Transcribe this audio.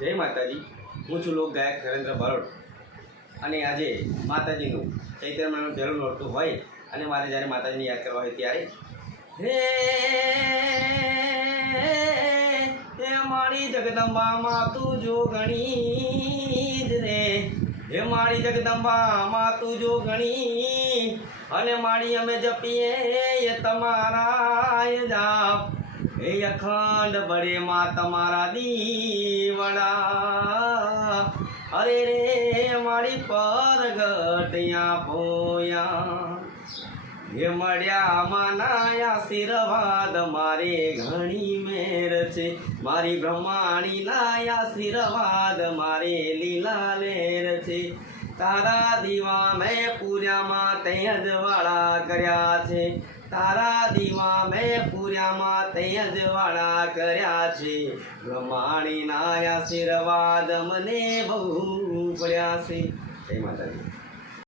જય માતાજી। હું છું લોક ગાયક નરેન્દ્ર બારોટ અને આજે માતાજીનું ચૈત્ર મહિનાનું પહેલું નોરતું હોય અને મારે જ્યારે માતાજીને યાદ કરવા હોય ત્યારે હે મારી જગદંબા માં તું જો ગણી જ રે, હે મારી જગદંબા માં તું જો ગણી અને મારી અમે જપીએ એ તમારા જાપ, હે અખંડ બળે માં તમારા દીવડા, અરે રે મારી પરગટ્યા પોયા, હે મળ્યા માના આશીર્વાદ મારે ઘણી મેર છે, મારી બ્રહ્માણીના આશીર્વાદ મારે લીલા લેર છે, તારા દીવા મેં પૂર્યામાં તે અજવાળા કર્યા છે, તારા દીવા મેં પૂર્યામાં તે અજવાળા કર્યા છે, બ્રહ્માણીના આશીર્વાદ મને બહુ પડ્યા છે। જય માતાજી।